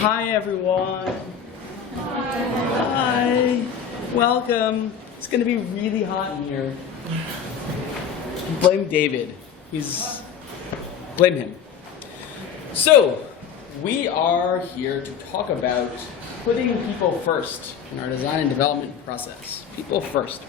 Hi everyone. Hi. Welcome. It's gonna be really hot in here. Blame David. Blame him. So, we are here to talk about putting people first in our design and development process. People first.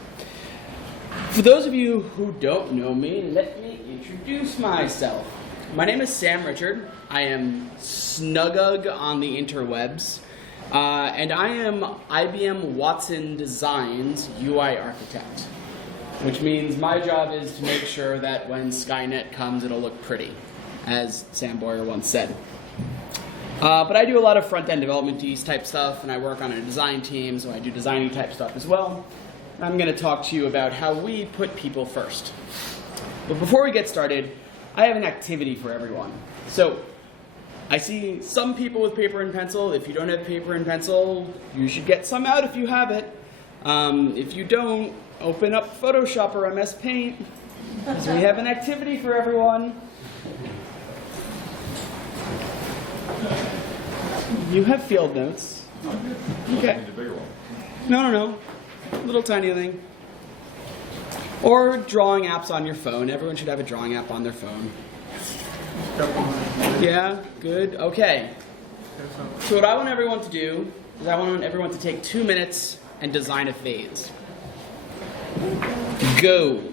For those of you who don't know me, let me introduce myself. My name is Sam Richard. I am Snugug on the interwebs, and I am IBM Watson Design's UI architect, which means my job is to make sure that when Skynet comes, it'll look pretty, as Sam Boyer once said. But I do a lot of front-end development type stuff, and I work on a design team, so I do designy type stuff as well. I'm going to talk to you about how we put people first. But before we get started, I have an activity for everyone. So, I see some people with paper and pencil. If you don't have paper and pencil, you should get some out if you have it. If you don't, open up Photoshop or MS Paint, because we have an activity for everyone. You have field notes. Okay. No. Little tiny thing. Or drawing apps on your phone. Everyone should have a drawing app on their phone. Yeah? Good? Okay. So what I want everyone to do is I want everyone to take 2 minutes and design a vase. Go.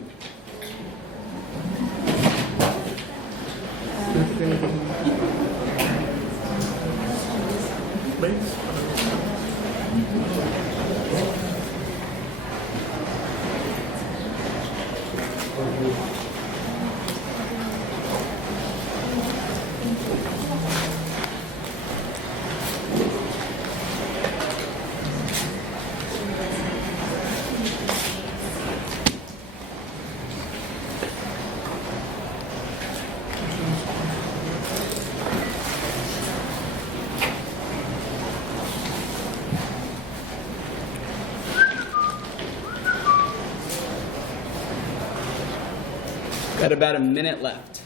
Got about a minute left.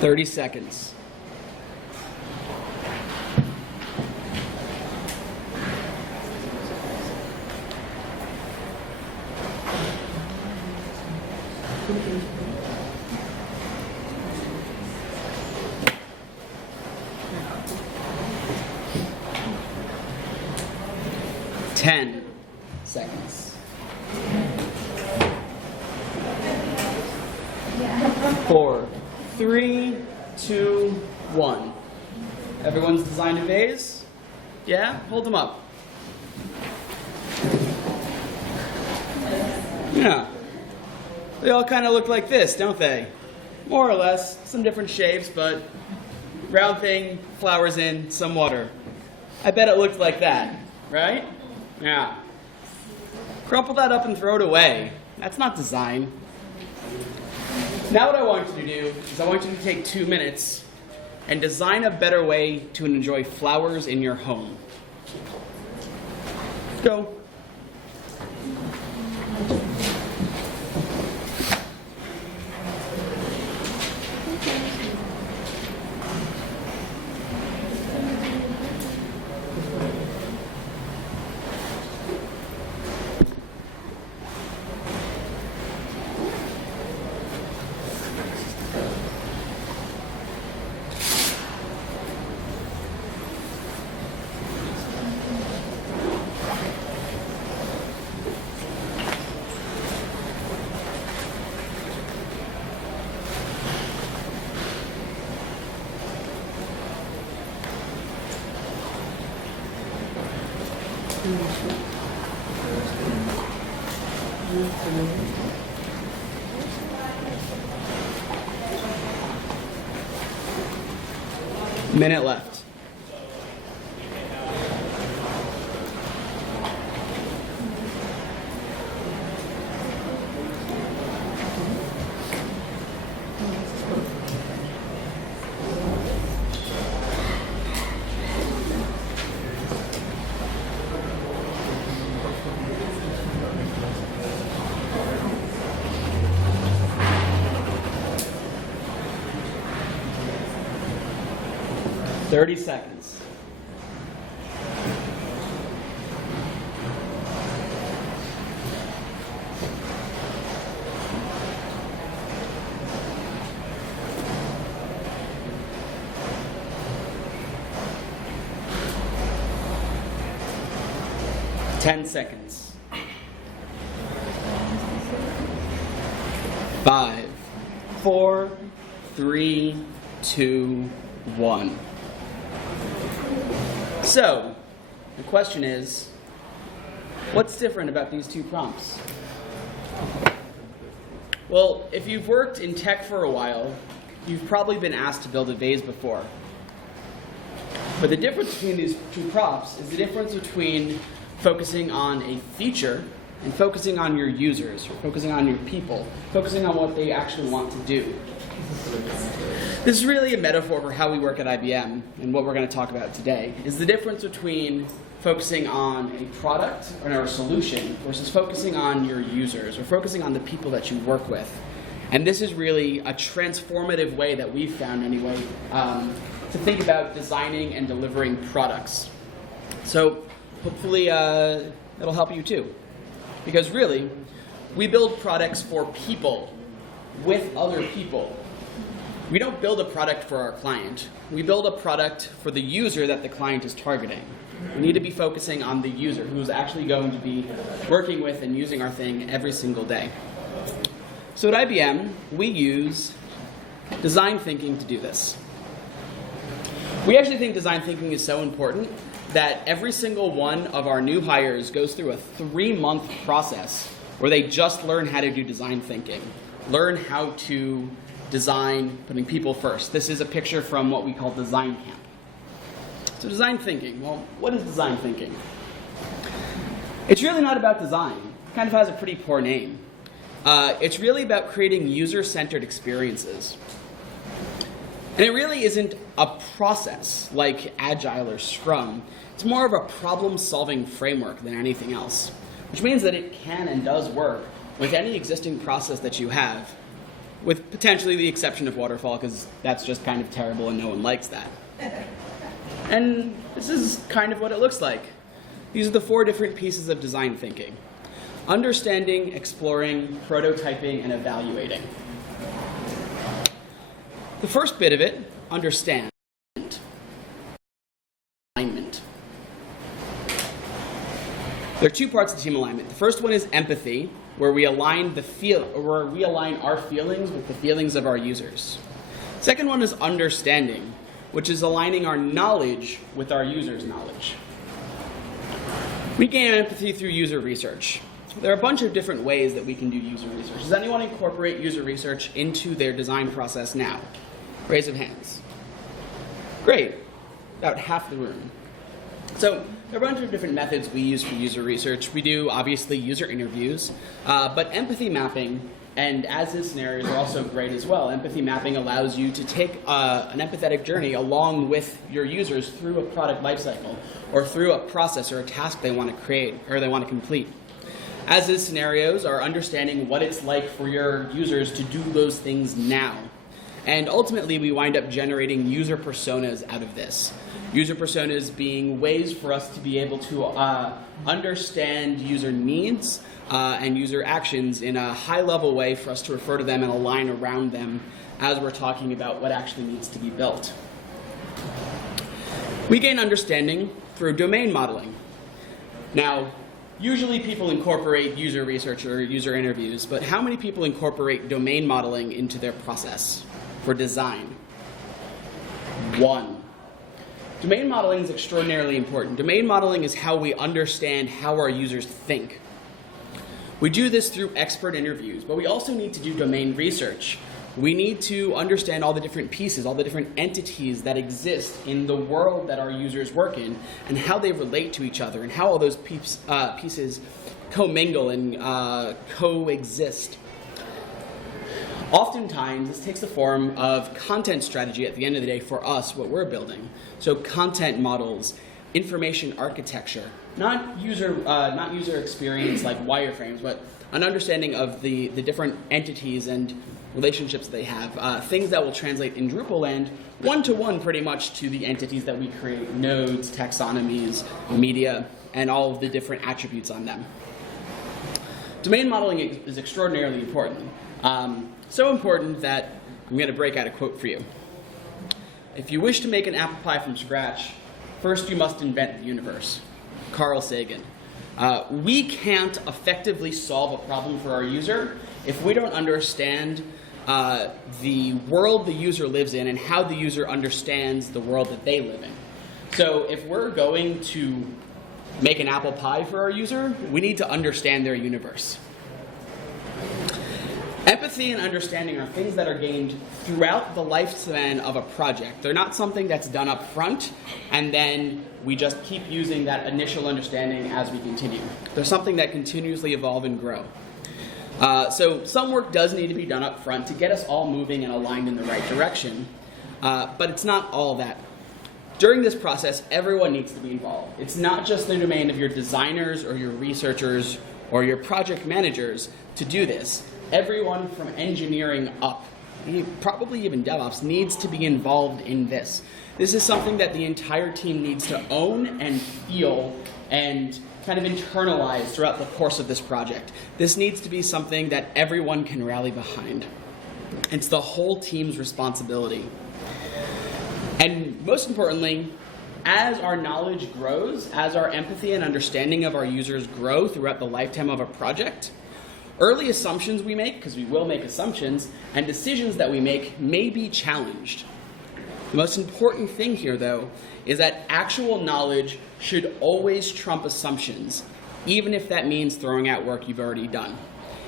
Thirty seconds. Ten seconds. 4, 3, 2, 1. Everyone's designed a vase? Yeah? Hold them up. Yeah. They all kind of look like this, don't they? More or less. Some different shapes, but round thing, flowers in, some water. I bet it looked like that, right? Yeah. Crumple that up and throw it away. That's not design. Now what I want you to do is I want you to take 2 minutes and design a better way to enjoy flowers in your home. Go. Minute left. $30 seconds. $10 seconds. 5, 4, 3, 2, 1. So, the question is, what's different about these two prompts? Well, if you've worked in tech for a while, you've probably been asked to build a vase before. But the difference between these two prompts is the difference between focusing on a feature and focusing on your users, or focusing on your people, focusing on what they actually want to do. This is really a metaphor for how we work at IBM, and what we're going to talk about today is the difference between focusing on a product or a solution versus focusing on your users, or focusing on the people that you work with. And this is really a transformative way that we've found anyway to think about designing and delivering products. So hopefully it'll help you too. Because really, we build products for people, with other people. We don't build a product for our client. We build a product for the user that the client is targeting. We need to be focusing on the user who's actually going to be working with and using our thing every single day. So at IBM, we use design thinking to do this. We actually think design thinking is so important that every single one of our new hires goes through a 3-month process where they just learn how to do design thinking, learn how to design putting people first. This is a picture from what we call design camp. So design thinking, well, what is design thinking? It's really not about design. It kind of has a pretty poor name. It's really about creating user-centered experiences. And it really isn't a process like Agile or Scrum. It's more of a problem-solving framework than anything else, which means that it can and does work with any existing process that you have, with potentially the exception of waterfall, because that's just kind of terrible and no one likes that. And this is kind of what it looks like. These are the 4 different pieces of design thinking: understanding, exploring, prototyping, and evaluating. The first bit of it, understand. Alignment. There are 2 parts of team alignment. The first one is empathy, where we align our feelings with the feelings of our users. Second one is understanding, which is aligning our knowledge with our users' knowledge. We gain empathy through user research. There are a bunch of different ways that we can do user research. Does anyone incorporate user research into their design process now? Raise of hands. Great. About half the room. So there are a bunch of different methods we use for user research. We do, obviously, user interviews, but empathy mapping and as-is scenarios are also great as well. Empathy mapping allows you to take an empathetic journey along with your users through a product lifecycle, or through a process or a task they want to create or they want to complete. As-is scenarios are understanding what it's like for your users to do those things now. And ultimately, we wind up generating user personas out of this. User personas being ways for us to be able to understand user needs and user actions in a high-level way for us to refer to them and align around them as we're talking about what actually needs to be built. We gain understanding through domain modeling. Now, usually people incorporate user research or user interviews, but how many people incorporate domain modeling into their process for design? 1. Domain modeling is extraordinarily important. Domain modeling is how we understand how our users think. We do this through expert interviews, but we also need to do domain research. We need to understand all the different pieces, all the different entities that exist in the world that our users work in, and how they relate to each other, and how all those pieces commingle and coexist. Oftentimes, this takes the form of content strategy at the end of the day for us, what we're building. So content models, information architecture, not user experience like wireframes, but an understanding of the different entities and relationships they have, things that will translate in Drupal land one-to-one pretty much to the entities that we create, nodes, taxonomies, media, and all of the different attributes on them. Domain modeling is extraordinarily important. So important that I'm going to break out a quote for you. If you wish to make an apple pie from scratch, first you must invent the universe. Carl Sagan. We can't effectively solve a problem for our user if we don't understand the world the user lives in and how the user understands the world that they live in. So if we're going to make an apple pie for our user, we need to understand their universe. Empathy and understanding are things that are gained throughout the lifespan of a project. They're not something that's done up front and then we just keep using that initial understanding as we continue. They're something that continuously evolve and grow. So some work does need to be done up front to get us all moving and aligned in the right direction, but it's not all that. During this process, everyone needs to be involved. It's not just the domain of your designers or your researchers or your project managers to do this. Everyone from engineering up, probably even DevOps, needs to be involved in this. This is something that the entire team needs to own and feel and kind of internalize throughout the course of this project. This needs to be something that everyone can rally behind. It's the whole team's responsibility. And most importantly, as our knowledge grows, as our empathy and understanding of our users grow throughout the lifetime of a project, early assumptions we make, because we will make assumptions, and decisions that we make may be challenged. The most important thing here, though, is that actual knowledge should always trump assumptions, even if that means throwing out work you've already done.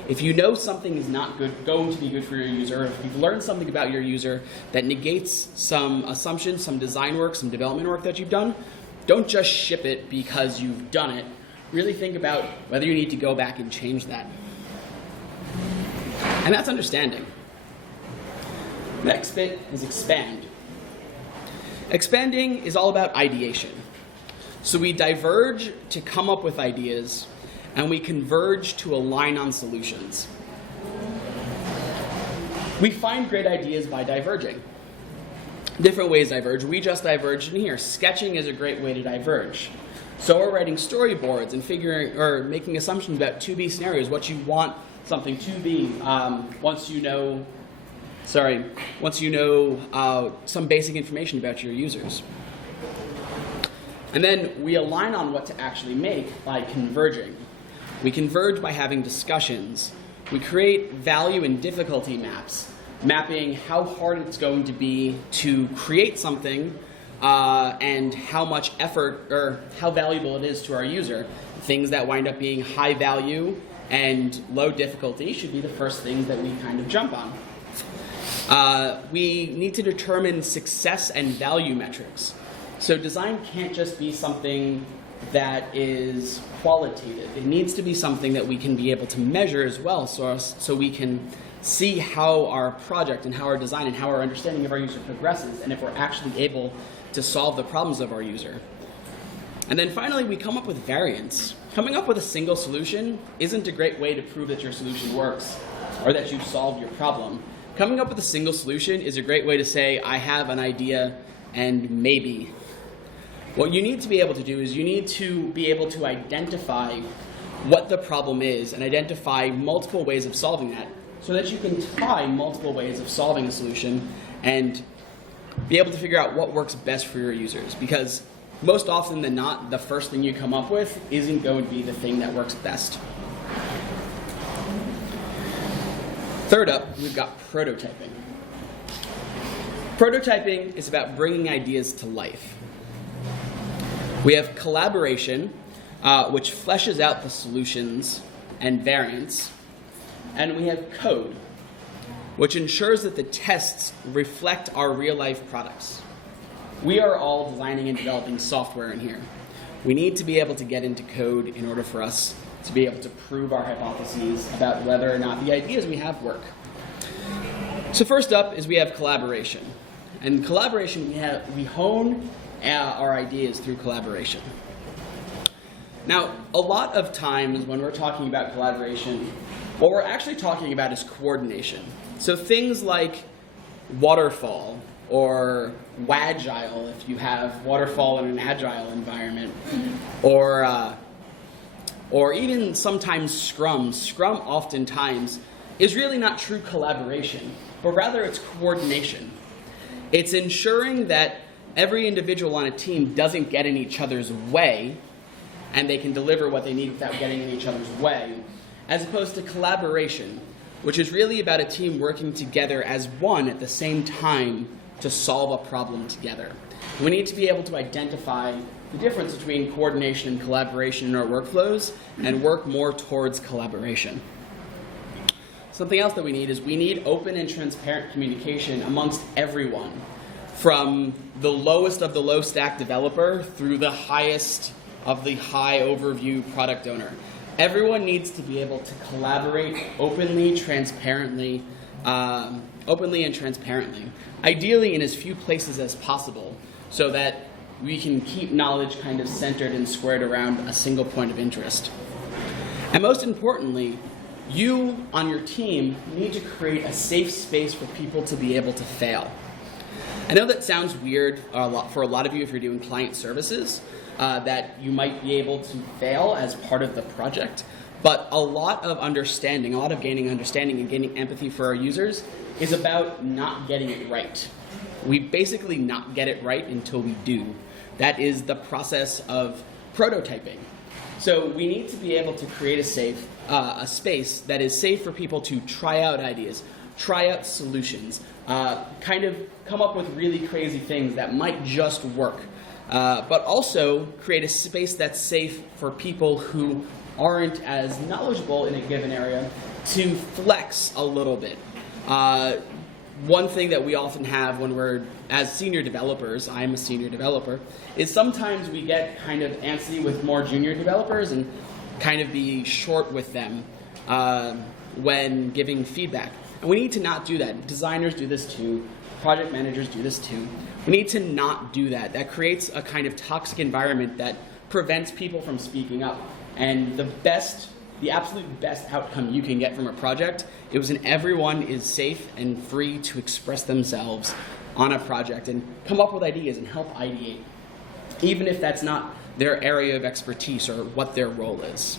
If you know something is not going to be good for your user, if you've learned something about your user that negates some assumptions, some design work, some development work that you've done, don't just ship it because you've done it. Really think about whether you need to go back and change that. And that's understanding. Next bit is expand. Expanding is all about ideation. So we diverge to come up with ideas, and we converge to align on solutions. We find great ideas by diverging. Different ways diverge. We just diverged in here. Sketching is a great way to diverge. So we're writing storyboards and making assumptions about to-be scenarios, what you want something to be once you know some basic information about your users. And then we align on what to actually make by converging. We converge by having discussions. We create value and difficulty maps, mapping how hard it's going to be to create something and how much effort or how valuable it is to our user. Things that wind up being high value and low difficulty should be the first things that we kind of jump on. We need to determine success and value metrics. So design can't just be something that is qualitative. It needs to be something that we can be able to measure as well, so we can see how our project and how our design and how our understanding of our user progresses, and if we're actually able to solve the problems of our user. And then finally, we come up with variants. Coming up with a single solution isn't a great way to prove that your solution works or that you've solved your problem. Coming up with a single solution is a great way to say, I have an idea and maybe. What you need to be able to do is you need to be able to identify what the problem is and identify multiple ways of solving that so that you can try multiple ways of solving a solution and be able to figure out what works best for your users. Because most often than not, the first thing you come up with isn't going to be the thing that works best. Third up, we've got prototyping. Prototyping is about bringing ideas to life. We have collaboration, which fleshes out the solutions and variants, and we have code. which ensures that the tests reflect our real-life products. We are all designing and developing software in here. We need to be able to get into code in order for us to be able to prove our hypotheses about whether or not the ideas we have work. So first up is we have collaboration. And collaboration, we hone our ideas through collaboration. Now, a lot of times when we're talking about collaboration, what we're actually talking about is coordination. So things like waterfall or wagile, if you have waterfall in an agile environment, or even sometimes Scrum. Scrum oftentimes is really not true collaboration, but rather it's coordination. It's ensuring that every individual on a team doesn't get in each other's way, and they can deliver what they need without getting in each other's way, as opposed to collaboration, which is really about a team working together as one at the same time to solve a problem together. We need to be able to identify the difference between coordination and collaboration in our workflows and work more towards collaboration. Something else that we need open and transparent communication amongst everyone, from the lowest of the low stack developer through the highest of the high overview product owner. Everyone needs to be able to collaborate openly and transparently, ideally in as few places as possible, so that we can keep knowledge kind of centered and squared around a single point of interest. And most importantly, you on your team need to create a safe space for people to be able to fail. I know that sounds weird for a lot of you if you're doing client services, that you might be able to fail as part of the project, but a lot of gaining understanding and gaining empathy for our users is about not getting it right. We basically not get it right until we do. That is the process of prototyping. So we need to be able to create a space that is safe for people to try out ideas, try out solutions, kind of come up with really crazy things that might just work, but also create a space that's safe for people who aren't as knowledgeable in a given area to flex a little bit. One thing that we often have when we're, as senior developers, I'm a senior developer, is sometimes we get kind of antsy with more junior developers and kind of be short with them when giving feedback. And we need to not do that. Designers do this too. Project managers do this too. We need to not do that. That creates a kind of toxic environment that prevents people from speaking up. And the absolute best outcome you can get from a project is when everyone is safe and free to express themselves on a project and come up with ideas and help ideate, even if that's not their area of expertise or what their role is.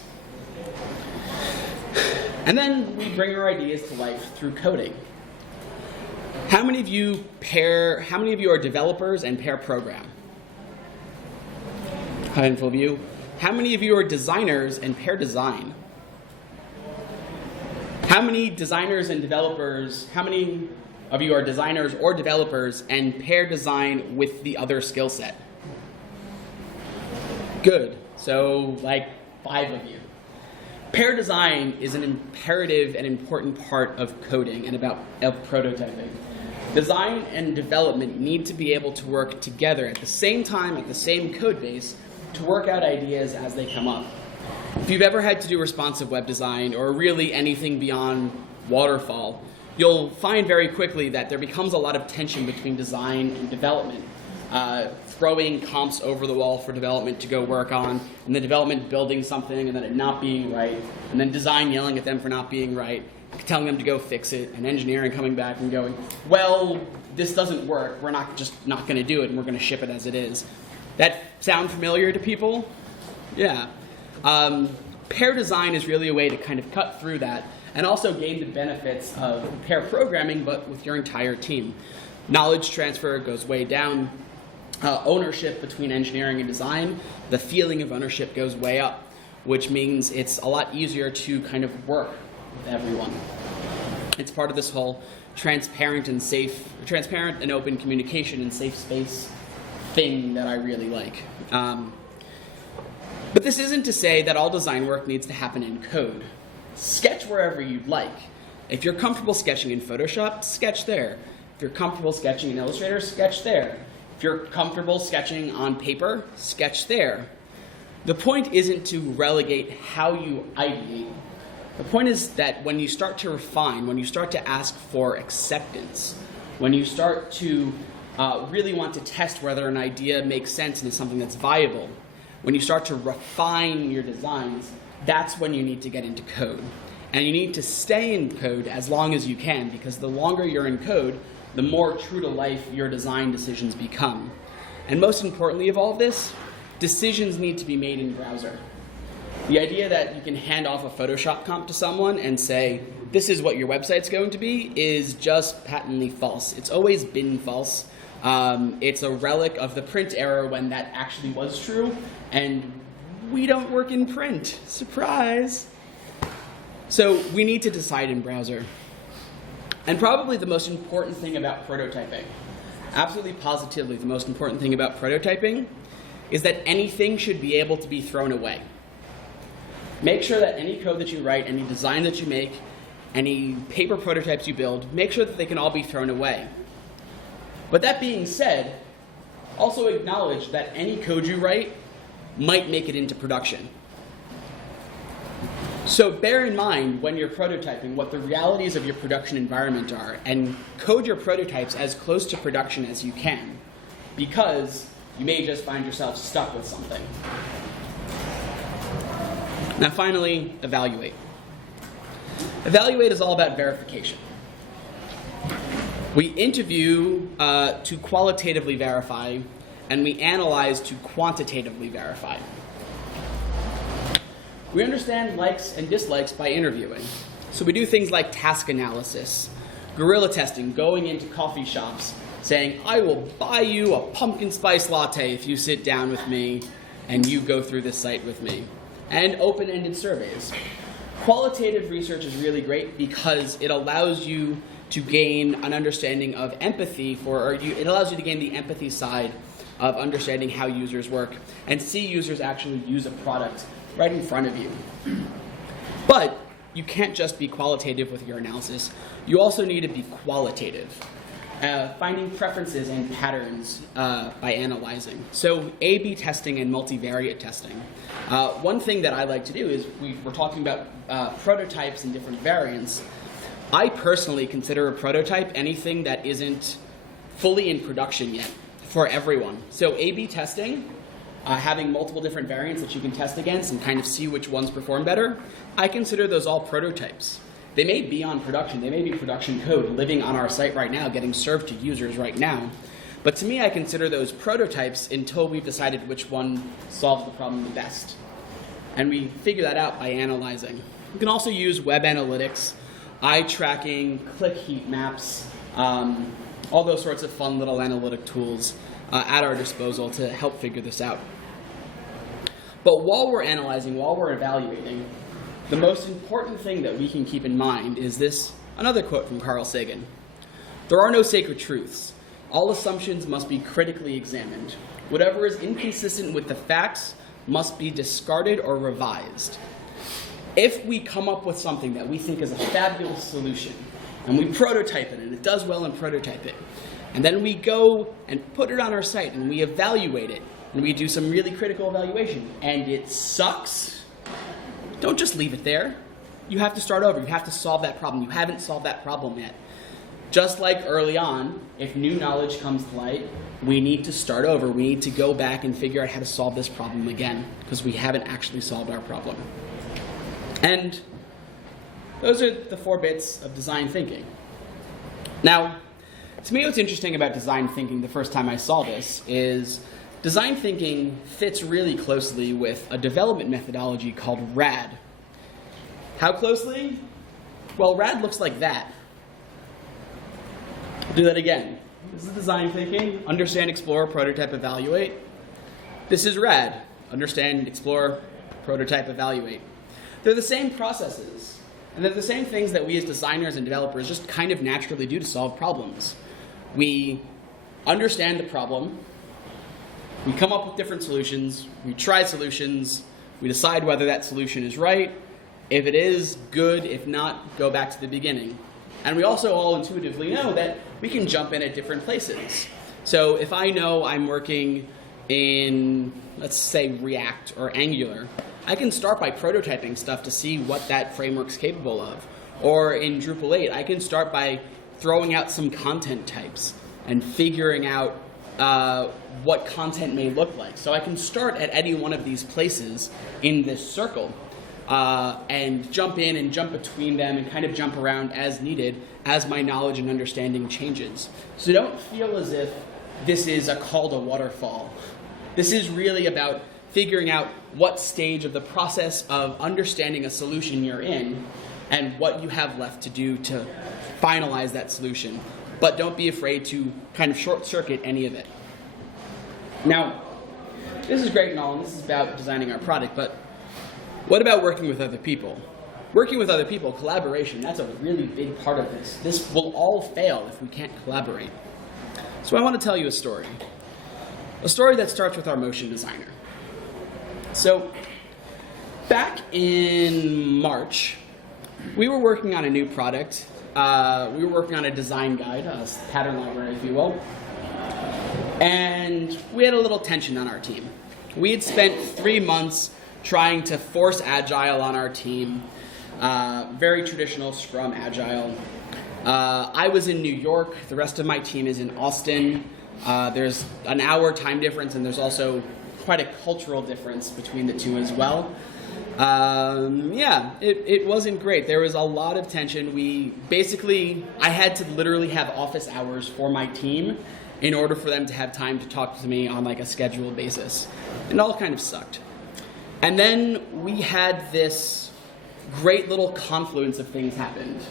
And then we bring our ideas to life through coding. How many of you are developers and pair program? A handful of you. How many of you are designers and pair design? How many designers and developers, how many of you are designers or developers and pair design with the other skill set? Good. So like 5 of you. Pair design is an imperative and important part of coding and of prototyping. Design and development need to be able to work together at the same time, at the same code base, to work out ideas as they come up. If you've ever had to do responsive web design or really anything beyond waterfall, you'll find very quickly that there becomes a lot of tension between design and development. Throwing comps over the wall for development to go work on, and the development building something and then it not being right, and then design yelling at them for not being right, telling them to go fix it, and engineering coming back and going, well, this doesn't work, we're not going to do it, and we're going to ship it as it is. That sound familiar to people? Yeah. Pair design is really a way to kind of cut through that and also gain the benefits of pair programming, but with your entire team. Knowledge transfer goes way down. Ownership between engineering and design, the feeling of ownership goes way up, which means it's a lot easier to kind of work with everyone. It's part of this whole transparent and open communication and safe space thing that I really like. But this isn't to say that all design work needs to happen in code. Sketch wherever you'd like. If you're comfortable sketching in Photoshop, sketch there. If you're comfortable sketching in Illustrator, sketch there. If you're comfortable sketching on paper, sketch there. The point isn't to relegate how you ideate. The point is that when you start to refine, when you start to ask for acceptance, when you start to really want to test whether an idea makes sense and is something that's viable, when you start to refine your designs, that's when you need to get into code. And you need to stay in code as long as you can, because the longer you're in code, the more true to life your design decisions become. And most importantly of all of this, decisions need to be made in browser. The idea that you can hand off a Photoshop comp to someone and say, this is what your website's going to be, is just patently false. It's always been false. It's a relic of the print era when that actually was true, and we don't work in print. Surprise! So we need to decide in browser. And probably the most important thing about prototyping, absolutely positively the most important thing about prototyping, is that anything should be able to be thrown away. Make sure that any code that you write, any design that you make, any paper prototypes you build, make sure that they can all be thrown away. But that being said, also acknowledge that any code you write might make it into production. So bear in mind when you're prototyping what the realities of your production environment are, and code your prototypes as close to production as you can, because you may just find yourself stuck with something. Now finally, evaluate. Evaluate is all about verification. We interview to qualitatively verify, and we analyze to quantitatively verify. We understand likes and dislikes by interviewing. So we do things like task analysis, guerrilla testing, going into coffee shops, saying, I will buy you a pumpkin spice latte if you sit down with me and you go through this site with me, and open-ended surveys. Qualitative research is really great because it allows you to gain an understanding of empathy it allows you to gain the empathy side of understanding how users work and see users actually use a product right in front of you. But you can't just be qualitative with your analysis. You also need to be qualitative, finding preferences and patterns by analyzing. So A/B testing and multivariate testing. One thing that I like to do is we're talking about prototypes and different variants. I personally consider a prototype anything that isn't fully in production yet for everyone. So A/B testing, having multiple different variants that you can test against and kind of see which ones perform better, I consider those all prototypes. They may be on production, they may be production code living on our site right now, getting served to users right now. But to me, I consider those prototypes until we've decided which one solves the problem the best. And we figure that out by analyzing. You can also use web analytics, eye tracking, click heat maps, all those sorts of fun little analytic tools at our disposal to help figure this out. But while we're analyzing, while we're evaluating, the most important thing that we can keep in mind is this, another quote from Carl Sagan. There are no sacred truths. All assumptions must be critically examined. Whatever is inconsistent with the facts must be discarded or revised. If we come up with something that we think is a fabulous solution, and we prototype it, and it does well in prototyping, and then we go and put it on our site, and we evaluate it, and we do some really critical evaluation, and it sucks, don't just leave it there. You have to start over. You have to solve that problem. You haven't solved that problem yet. Just like early on, if new knowledge comes to light, we need to start over. We need to go back and figure out how to solve this problem again, because we haven't actually solved our problem. And those are the 4 bits of design thinking. Now, to me what's interesting about design thinking the first time I saw this is design thinking fits really closely with a development methodology called RAD. How closely? Well, RAD looks like that. I'll do that again. This is design thinking, understand, explore, prototype, evaluate. This is RAD, understand, explore, prototype, evaluate. They're the same processes, and they're the same things that we as designers and developers just kind of naturally do to solve problems. We understand the problem, we come up with different solutions, we try solutions, we decide whether that solution is right, If it is, good. If not, go back to the beginning. And we also all intuitively know that we can jump in at different places. So if I know I'm working in, let's say, React or Angular, I can start by prototyping stuff to see what that framework's capable of. Or in Drupal 8, I can start by throwing out some content types and figuring out what content may look like. So I can start at any one of these places in this circle and jump in and jump between them and kind of jump around as needed as my knowledge and understanding changes. So don't feel as if this is a call to waterfall. This is really about figuring out what stage of the process of understanding a solution you're in and what you have left to do to finalize that solution. But don't be afraid to kind of short-circuit any of it. Now, this is great and all, and this is about designing our product, but what about working with other people? Working with other people, collaboration, that's a really big part of this. This will all fail if we can't collaborate. So I want to tell you a story that starts with our motion designer. So back in March, we were working on a new product. We were working on a design guide, a pattern library, if you will. And we had a little tension on our team. We had spent 3 months trying to force Agile on our team, very traditional Scrum Agile. I was in New York. The rest of my team is in Austin. There's an hour time difference, and there's also quite a cultural difference between the two as well. It wasn't great. There was a lot of tension. I had to literally have office hours for my team in order for them to have time to talk to me on like a scheduled basis. It all kind of sucked. And then we had this great little confluence of things happened.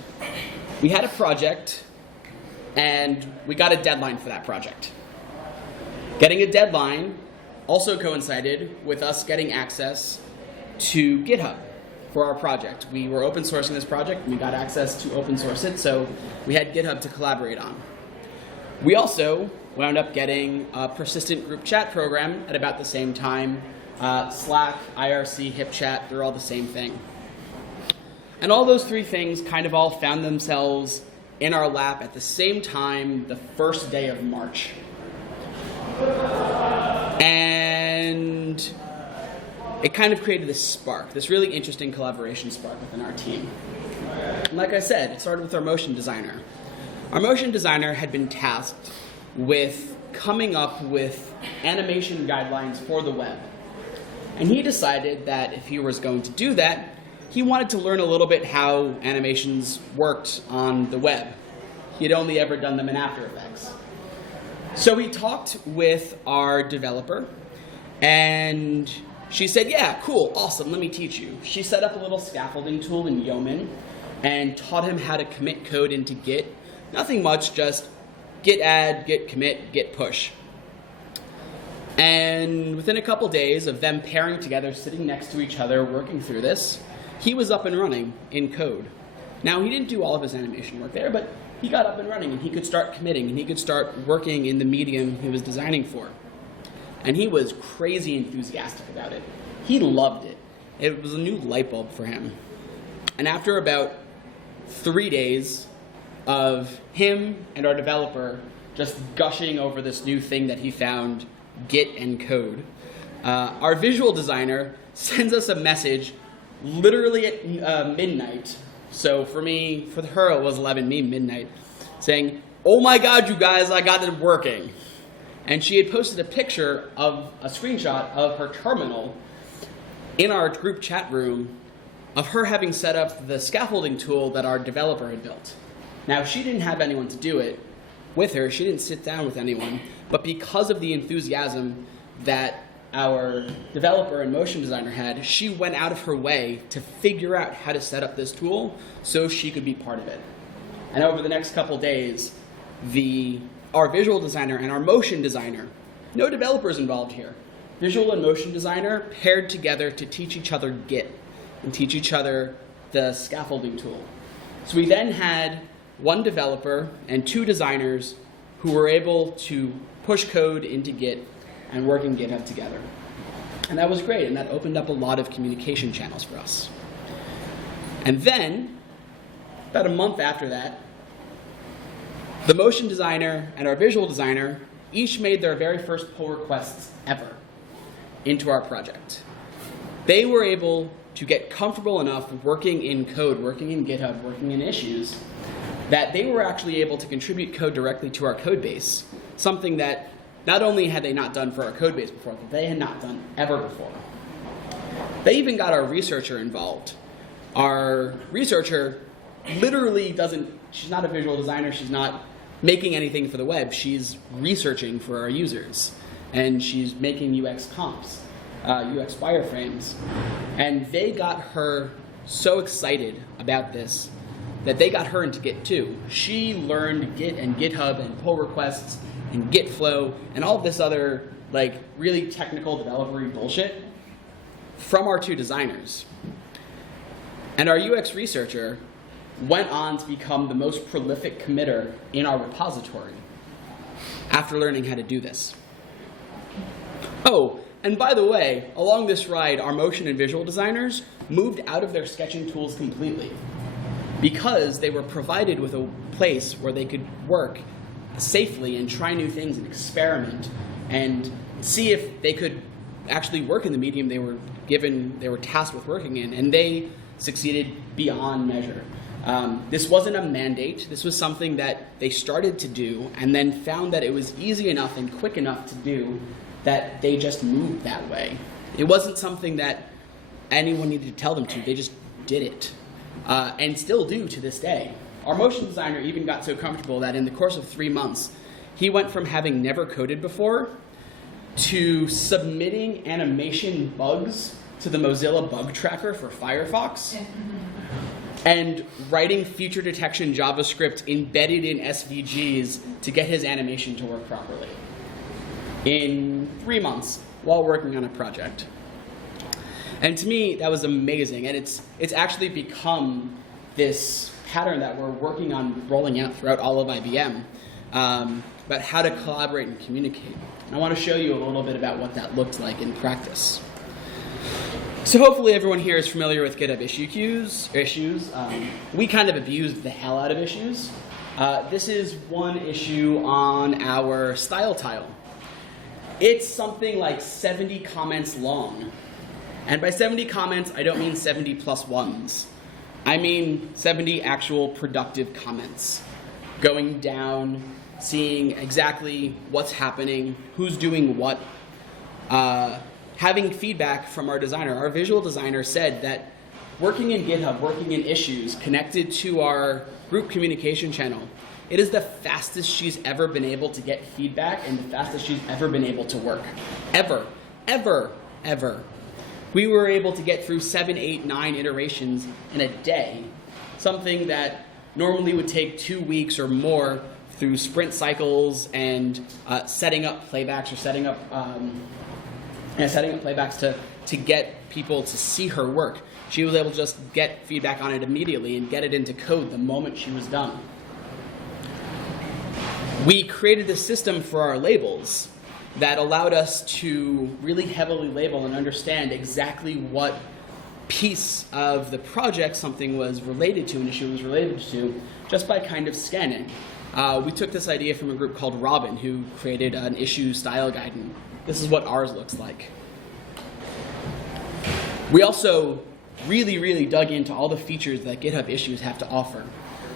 We had a project, and we got a deadline for that project. Getting a deadline also coincided with us getting access to GitHub for our project. We were open sourcing this project, and we got access to open source it, so we had GitHub to collaborate on. We also wound up getting a persistent group chat program at about the same time. Slack, IRC, HipChat, they're all the same thing. And all those three things kind of all found themselves in our lap at the same time the first day of March. And it kind of created this spark, this really interesting collaboration spark within our team. And like I said, it started with our motion designer. Our motion designer had been tasked with coming up with animation guidelines for the web. And he decided that if he was going to do that, he wanted to learn a little bit how animations worked on the web. He had only ever done them in After Effects. So he talked with our developer, and she said, yeah, cool, awesome, let me teach you. She set up a little scaffolding tool in Yeoman and taught him how to commit code into Git. Nothing much, just git add, git commit, git push. And within a couple days of them pairing together, sitting next to each other, working through this, he was up and running in code. Now, he didn't do all of his animation work there, but he got up and running, and he could start committing, and he could start working in the medium he was designing for. And he was crazy enthusiastic about it. He loved it. It was a new light bulb for him. And after about 3 days of him and our developer just gushing over this new thing that he found, Git and code, our visual designer sends us a message literally at midnight. So for her it was 11, me midnight, saying, oh my God, you guys, I got it working. And she had posted a picture of a screenshot of her terminal in our group chat room of her having set up the scaffolding tool that our developer had built. Now, she didn't have anyone to do it with her. She didn't sit down with anyone. But because of the enthusiasm that our developer and motion designer had, she went out of her way to figure out how to set up this tool so she could be part of it. And over the next couple days, our visual designer and our motion designer, no developers involved here, visual and motion designer paired together to teach each other Git and teach each other the scaffolding tool. So we then had one developer and 2 designers who were able to push code into Git and work in GitHub together. And that was great, and that opened up a lot of communication channels for us. And then, about a month after that, the motion designer and our visual designer each made their very first pull requests ever into our project. They were able to get comfortable enough working in code, working in GitHub, working in issues, that they were actually able to contribute code directly to our code base, something that not only had they not done for our code base before, but they had not done ever before. They even got our researcher involved. Our researcher literally she's not a visual designer, she's not making anything for the web, she's researching for our users. And she's making UX comps, UX wireframes. And they got her so excited about this that they got her into Git too. She learned Git and GitHub and pull requests and Git flow and all this other really technical developer-y bullshit from our two designers. And our UX researcher went on to become the most prolific committer in our repository after learning how to do this. Oh, and by the way, along this ride, our motion and visual designers moved out of their sketching tools completely because they were provided with a place where they could work safely and try new things and experiment and see if they could actually work in the medium they were tasked with working in, and they succeeded beyond measure. This wasn't a mandate. This was something that they started to do and then found that it was easy enough and quick enough to do that they just moved that way. It wasn't something that anyone needed to tell them to. They just did it, and still do to this day. Our motion designer even got so comfortable that in the course of 3 months, he went from having never coded before to submitting animation bugs to the Mozilla bug tracker for Firefox and writing feature detection JavaScript embedded in SVGs to get his animation to work properly in 3 months while working on a project. And to me, that was amazing. And it's actually become this pattern that we're working on rolling out throughout all of IBM about how to collaborate and communicate. And I want to show you a little bit about what that looked like in practice. So hopefully everyone here is familiar with GitHub issues. We kind of abused the hell out of issues. This is one issue on our style tile. It's something like 70 comments long. And by 70 comments, I don't mean 70 plus ones. I mean 70 actual productive comments. Going down, seeing exactly what's happening, who's doing what, having feedback from our designer. Our visual designer said that working in GitHub, working in issues, connected to our group communication channel, it is the fastest she's ever been able to get feedback and the fastest she's ever been able to work. Ever. Ever. Ever. We were able to get through 7, 8, 9 iterations in a day, something that normally would take 2 weeks or more through sprint cycles and setting up playbacks or setting up playbacks to get people to see her work. She was able to just get feedback on it immediately and get it into code the moment she was done. We created a system for our labels that allowed us to really heavily label and understand exactly what piece of the project something was related to, an issue was related to, just by kind of scanning. We took this idea from a group called Robin, who created an issue style guide, and this is what ours looks like. We also really, really dug into all the features that GitHub issues have to offer.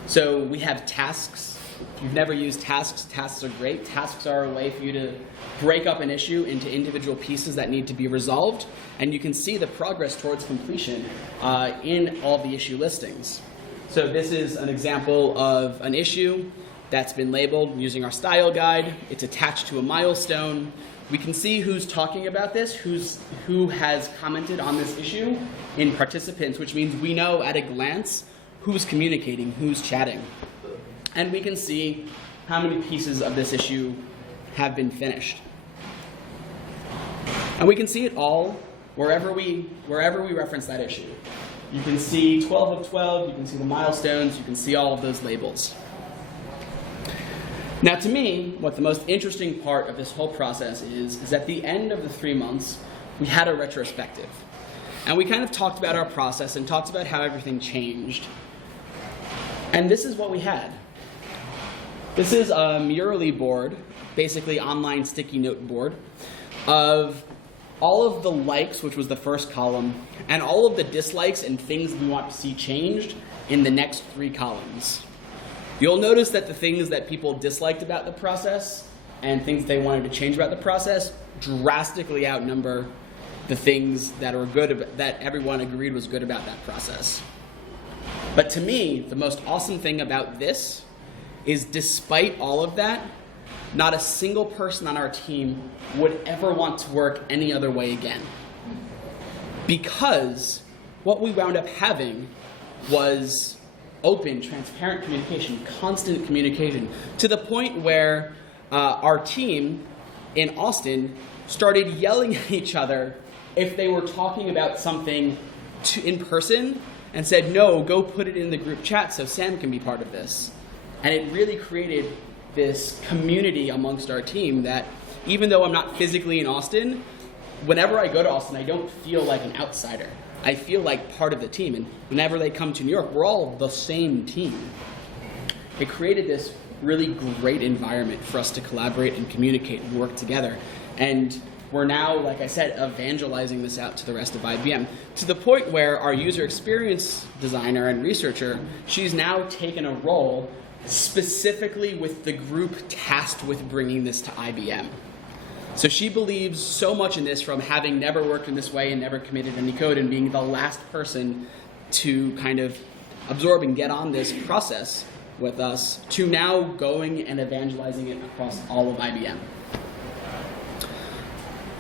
So we have tasks. If you've never used tasks, tasks are great. Tasks are a way for you to break up an issue into individual pieces that need to be resolved, and you can see the progress towards completion in all the issue listings. So this is an example of an issue that's been labeled using our style guide. It's attached to a milestone. We can see who's talking about this, who has commented on this issue in participants, which means we know at a glance who's communicating, who's chatting. And we can see how many pieces of this issue have been finished. And we can see it all wherever we reference that issue. You can see 12 of 12, you can see the milestones, you can see all of those labels. Now to me, what the most interesting part of this whole process is at the end of the 3 months, we had a retrospective. And we kind of talked about our process and talked about how everything changed. And this is what we had. This is a Murally board, basically online sticky note board, of all of the likes, which was the first column, and all of the dislikes and things we want to see changed in the next 3 columns. You'll notice that the things that people disliked about the process and things they wanted to change about the process drastically outnumber the things that are good, that everyone agreed was good about that process. But to me, the most awesome thing about this is, despite all of that, not a single person on our team would ever want to work any other way again. Because what we wound up having was open, transparent communication, constant communication, to the point where our team in Austin started yelling at each other if they were talking about something in person and said, no, go put it in the group chat so Sam can be part of this. And it really created this community amongst our team that, even though I'm not physically in Austin, whenever I go to Austin, I don't feel like an outsider. I feel like part of the team. And whenever they come to New York, we're all the same team. It created this really great environment for us to collaborate and communicate and work together. And we're now, like I said, evangelizing this out to the rest of IBM, to the point where our user experience designer and researcher, she's now taken a role specifically with the group tasked with bringing this to IBM. So she believes so much in this, from having never worked in this way and never committed any code and being the last person to kind of absorb and get on this process with us, to now going and evangelizing it across all of IBM.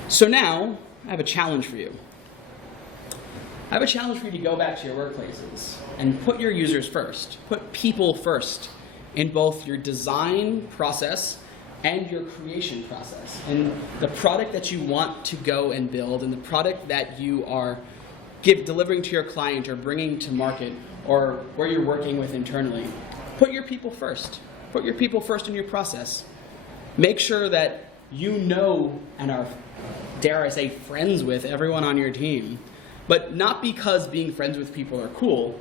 So now, I have a challenge for you. I have a challenge for you to go back to your workplaces and put your users first, put people first in both your design process and your creation process. And the product that you want to go and build, and the product that you are delivering to your client or bringing to market, or where you're working with internally, put your people first. Put your people first in your process. Make sure that you know and are, dare I say, friends with everyone on your team. But not because being friends with people are cool,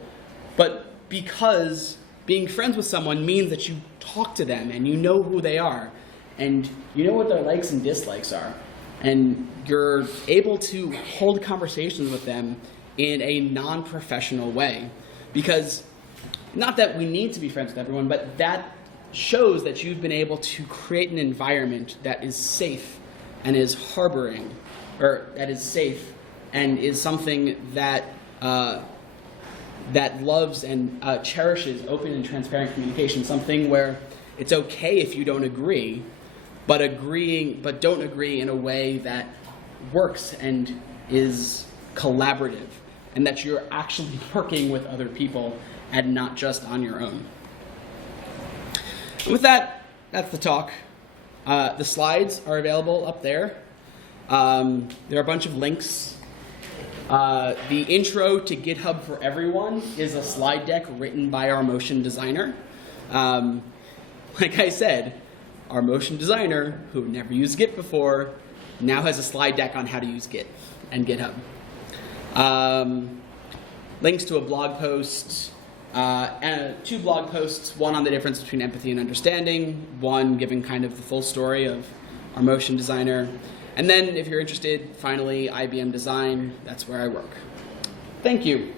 but because being friends with someone means that you talk to them and you know who they are, and you know what their likes and dislikes are, and you're able to hold conversations with them in a non-professional way. Because, not that we need to be friends with everyone, but that shows that you've been able to create an environment that is safe and is harboring, or that is safe and is something that that loves and cherishes open and transparent communication, something where it's okay if you don't agree, but don't agree in a way that works and is collaborative, and that you're actually working with other people and not just on your own. And with that, that's the talk. The slides are available up there. There are a bunch of links. The intro to GitHub for Everyone is a slide deck written by our motion designer. Like I said, our motion designer, who never used Git before, now has a slide deck on how to use Git and GitHub. Links to a blog post, and 2 blog posts, one on the difference between empathy and understanding, one giving kind of the full story of our motion designer. And then, if you're interested, finally, IBM Design, that's where I work. Thank you.